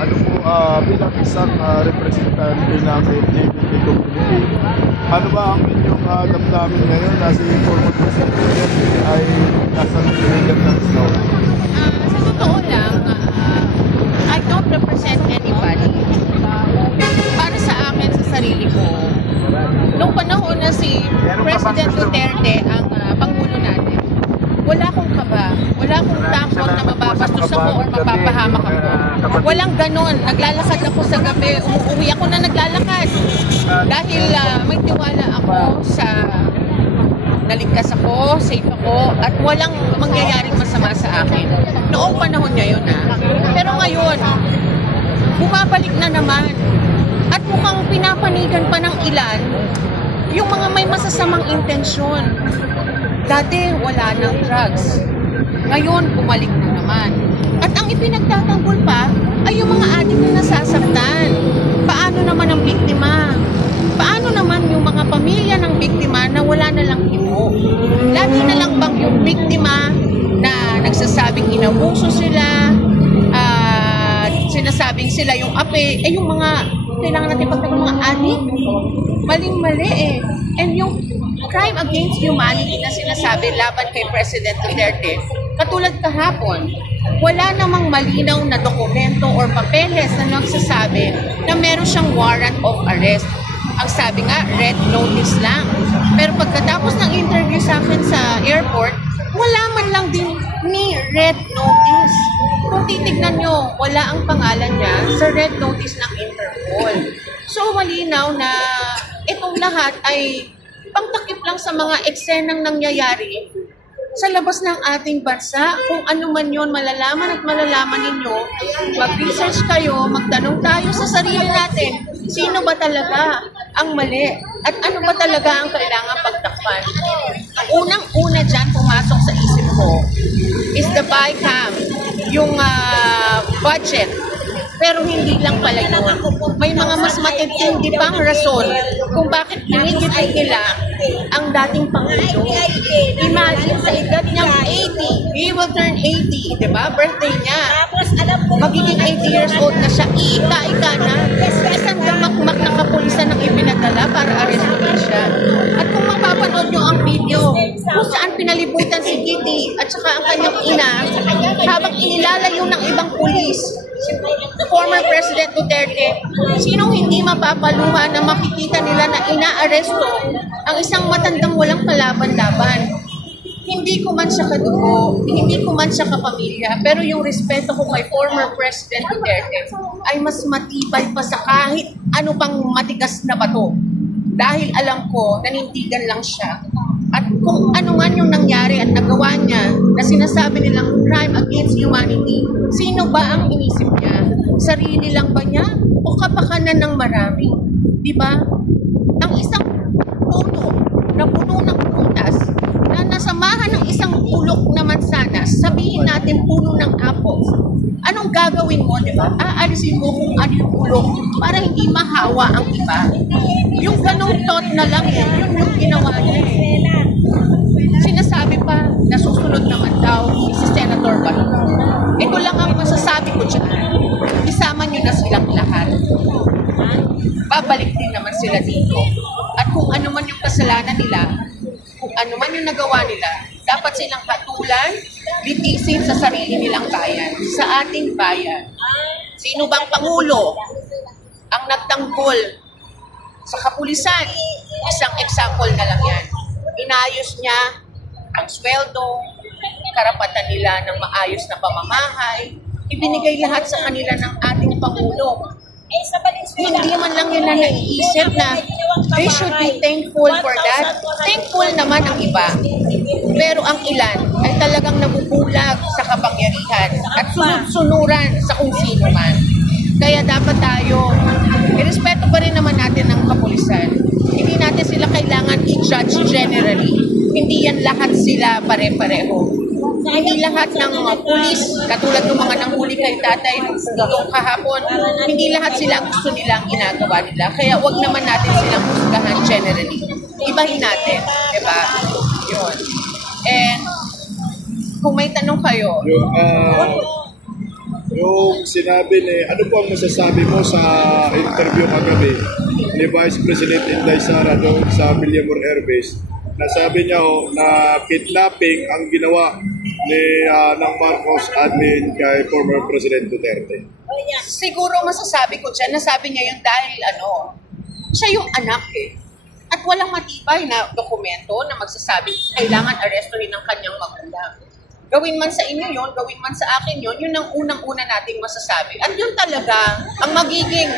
Ano po, bilang isang representante ng LGBT community, ano ba ang inyong damdamin ngayon na si former President ay nasa legal na ikaw? Sa totoo lang, I don't represent anybody. Para sa akin, sa sarili ko, nung panahon na si President Duterte ang Pangulo natin, wala akong kaba, wala akong takot na mababastos ako or mapapahamak ako. Walang ganon. Naglalakad ako sa gabi, umuwi ako na naglalakad. Dahil may tiwala ako sa naligtas ako, safe ako, at walang mangyayaring masama sa akin. Noong panahon niya yun Pero ngayon, bumabalik na naman. At mukhang pinapanigan pa ng ilan yung mga may masasamang intensyon. Dati wala ng drugs. Ngayon, bumalik na naman. At ang ipinagtatanggol pa ay yung mga adik na nasasaktan. Paano naman ang biktima? Paano naman yung mga pamilya ng biktima na wala na lang himo? Lagi na lang bang yung biktima na nagsasabing inabuso sila, sinasabing sila yung ape, yung mga kailangan natin pagtanong mga adik? Maling-mali And yung crime against humanity na sinasabi laban kay President Duterte, katulad kahapon, wala namang malinaw na dokumento or papeles na nagsasabi na meron siyang warrant of arrest. Ang sabi nga, red notice lang. Pero pagkatapos ng interview sa akin sa airport, wala man lang din ni red notice. Kung titignan nyo, wala ang pangalan niya sa red notice ng Interpol. So malinaw na itong lahat ay pangtakip lang sa mga eksenang nangyayari sa labas ng ating bansa. Kung ano man yun, malalaman at malalaman ninyo, mag-research kayo, magtanong tayo sa sarili natin, sino ba talaga ang mali? At ano ba talaga ang kailangan pagtakpan? Ang unang-una dyan pumasok sa isip ko is the BICAM, yung budget. Pero hindi lang pala yun. May mga mas matitindi pang rason kung bakit pinigipit nila ang dating Pangulo. Imagine sa edad niyang 80, he will turn 80, di ba? Birthday niya. Magiging 80 years old na siya, ika-ika na. Isang damakmak na kapulisan ang ibinadala para arrestin siya. At kung mapapanood niyo ang video kung saan pinalibutan si Kitty at saka ang kanyang ina habang inilalayo ng ibang pulis, former President Duterte, sinong hindi mapapaluha na makikita nila na inaaresto ang isang matandang walang kalaban-laban? Hindi ko man siya kadugo, hindi ko man siya kapamilya, pero yung respeto ko kay former President Duterte ay mas matibay pa sa kahit ano pang matigas na bato. Dahil alam ko, nanindigan lang siya. At kung ano man yung nangyari at nagawa niya na sinasabi nilang crime against humanity, sino ba ang inisip niya? Sarili lang ba niya o kapakanan ng marami? Diba? Ang isang puno na puno ng prutas na nasamahan ng isang pulok na mansanas, sabihin natin puno ng apples. Anong gagawin mo, diba? Aalisin mo kung ano yung pulok para hindi mahawa ang iba. Yung ganong thought na lang yun yung ginawa niya Sinasabi pa na susunod naman daw si Senator Bato. Ito lang ang masasabi ko dyan. Isama nyo na silang lahat. Babalik din naman sila dito. At kung ano man yung kasalanan nila, kung ano man yung nagawa nila, dapat silang hatulan, litisin sa sarili nilang bayan, sa ating bayan. Sino bang Pangulo ang nagtanggol sa kapulisan? Isang example na lang yan. Inayos niya ang sweldo, karapatan nila ng maayos na pamamahay, ibinigay lahat sa kanila ng ating Pangulo. Hindi man lang nila naiisip na they should be thankful for that. Thankful naman ang iba. Pero ang ilan ay talagang nabubulag sa kapangyarihan at sunod-sunuran sa kung sino man. Kaya dapat tayo, irespeto pa rin naman natin ng kapulisan. Hindi natin sila kailangan i-judge generally. Hindi yan lahat sila pare-pareho. Hindi lahat ng mga pulis, katulad ng mga nanghuli kay tatay nung kahapon, hindi lahat sila gusto nilang ginagawa nila. Kaya wag naman natin silang husgahan generally. Ibahin natin, diba? Yun. And kung may tanong kayo, Yung sinabi ni, ano po ang masasabi mo sa interview kagabi ni Vice President Inday Sara doon sa Villamor Air Base? Nasabi niya na kidnapping ang ginawa ng Marcos admin kay former President Duterte. Siguro masasabi ko dyan, nasabi niya yun dahil siya yung anak eh. At walang matibay na dokumento na magsasabi kailangan arestuhin ng kanyang magulang. Gawin man sa inyo yun, gawin man sa akin yun, yun ang unang-una nating masasabi. At yun talaga ang magiging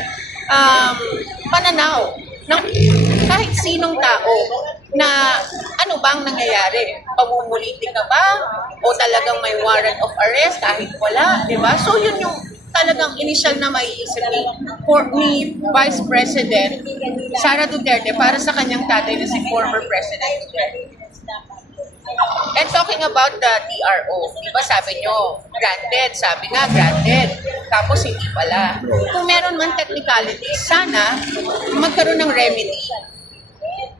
pananaw ng kahit sinong tao na ano bang nangyayari? Pamumuliti ka ba? O talagang may warrant of arrest kahit wala? Diba? So yun yung talagang initial na maiisip ni Vice President Sara Duterte para sa kanyang tatay na si former President Duterte. And talking about the TRO, di ba sabi nyo, granted, sabi nga granted, tapos hindi pala. Kung meron man technicality, sana magkaroon ng remedy.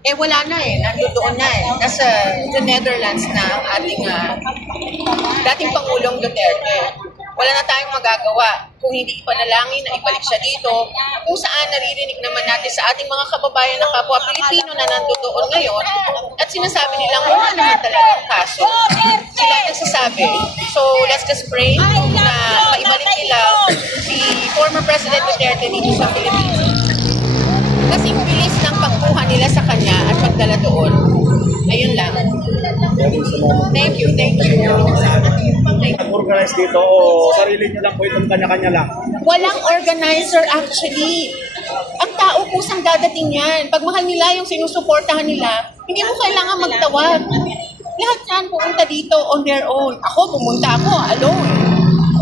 Eh wala na eh, nandoon na eh. Nasa the Netherlands na ang ating dating Pangulong Duterte. Wala na tayong magagawa kung hindi ipanalangin na ibalik siya dito, kung saan naririnig naman natin sa ating mga kababayan ng kapwa Pilipino na nandoon ngayon at sinasabi nilang wala naman talagang kaso. Sila nagsasabi. So let's just pray na maibalik nila si former President Duterte dito sa Pilipinas. Kasi bilis ng pagkuha nila sa kanya at pagdala doon. Ayun lang. Thank you. Organize dito o sarili nyo lang po itong kanya-kanya lang? Walang organizer actually. Ang tao kusang dadating yan. Pag mahal nila yung sinusuportahan nila, hindi mo kailangan magtawag. Lahat yan pumunta dito on their own. Ako, pumunta ako alone.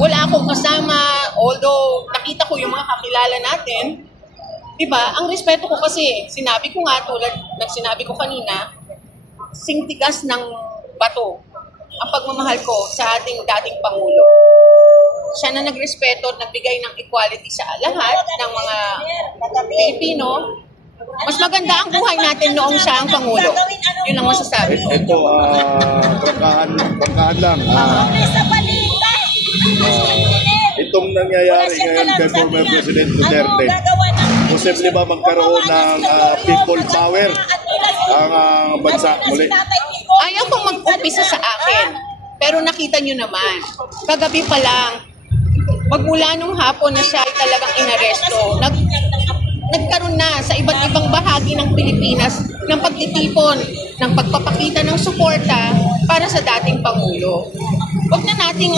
Wala akong kasama, although nakita ko yung mga kakilala natin. Diba? Ang respeto ko kasi, sinabi ko nga tulad ng sinabi ko kanina, singtigas ng bato ang pagmamahal ko sa ating dating Pangulo. Siya na nagrespeto at nagbigay ng equality sa lahat ng mga Pilipino. Mas maganda ang buhay natin noong siya ang Pangulo. Yun ang masasabi ko. Ito, pagkaan lang. Itong nangyayari ngayon kay former President Duterte, posible ba magkaroon ng people power ang bansa muli? Ayaw kong mag-umpisa sa akin, pero nakita nyo naman, kagabi pa lang, magmula nung hapon na siya ay talagang inaresto, nagkaroon na sa iba't ibang bahagi ng Pilipinas ng pagtitipon, ng pagpapakita ng suporta para sa dating Pangulo. Huwag na nating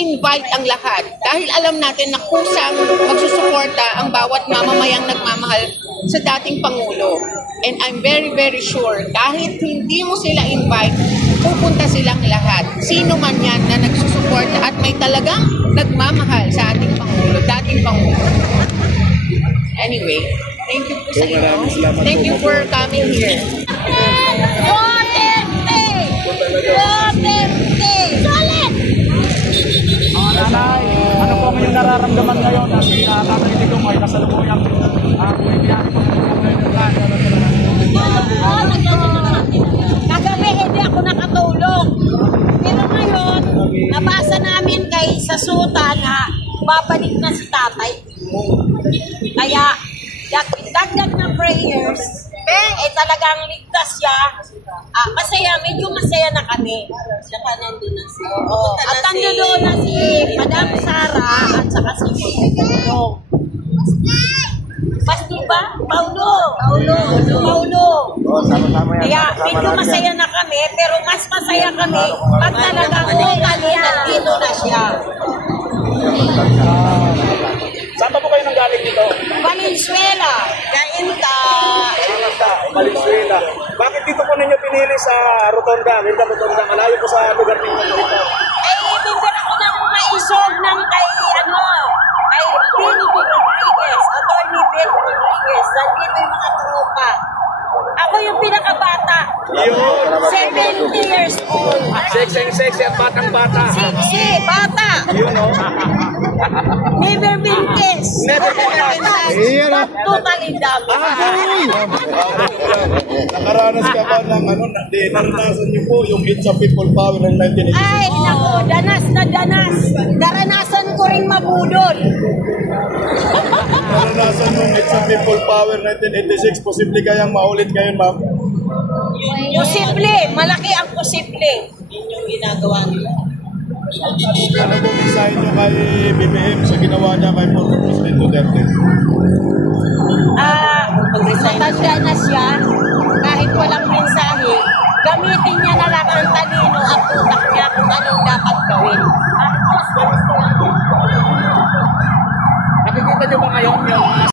invite ang lahat dahil alam natin na kusang magsusuporta ang bawat mamamayang nagmamahal sa dating Pangulo. And I'm very, very sure kahit hindi mo sila invite, pupunta silang lahat. Sino man yan na nagsusuporta at may talagang nagmamahal sa ating Pangulo, dating Pangulo. Anyway, thank you po sa inyo. Thank you for coming here. Nanay, ano po ang inyong nararamdaman ngayon na si Tatay Digong ay kasalukuyang bumibiyari po ngayon ng plan? Kagabi hindi ako nakatulog. Pero ngayon, nabasa namin kay Sasuta na babalik na si Tatay. Kaya, dagdag ng prayers, talagang ligtas siya. Masaya, medyo masaya na kami. Saka nandun na si... At nandun na si Madam Sara at saka si Paulo. Bas diba? Paulo. Sama-sama yan. Kaya medyo masaya na kami, pero mas masaya kami pag talagang nandito na siya. Saan pa po kayo nanggaling dito? Valenzuela. Valenzuela. Bakit dito po ninyo pinili sa Rotonda? Linda Rotonda, malayo po sa lugar ninyo dito. Bibir ako ng maisog ng kay Benny Rodriguez, Atty. Benny Rodriguez. Nandito yung mga tropa. Ako yung pinakabata. 70 years old. Sexy at batang-bata. Sexy, bata. Yun, no? Never been kissed. Never been kissed. Iyan na. Totally dumb. Nakaranas ka ba ng naranasan niyo po yung It's a People Power ng 1986? Ay, naku, danas na danas. Daranasan ko rin mabudol. Naranasan yung It's a People Power 1986, posible kayang maulit ngayon, ma'am? Posible, malaki ang posible. Yun yung ginagawa nila. Ano po mensahe niyo kay BBM sa ginawa niya kay former President Duterte? Matanda na siya, kahit walang mensahe, gamitin niya na lang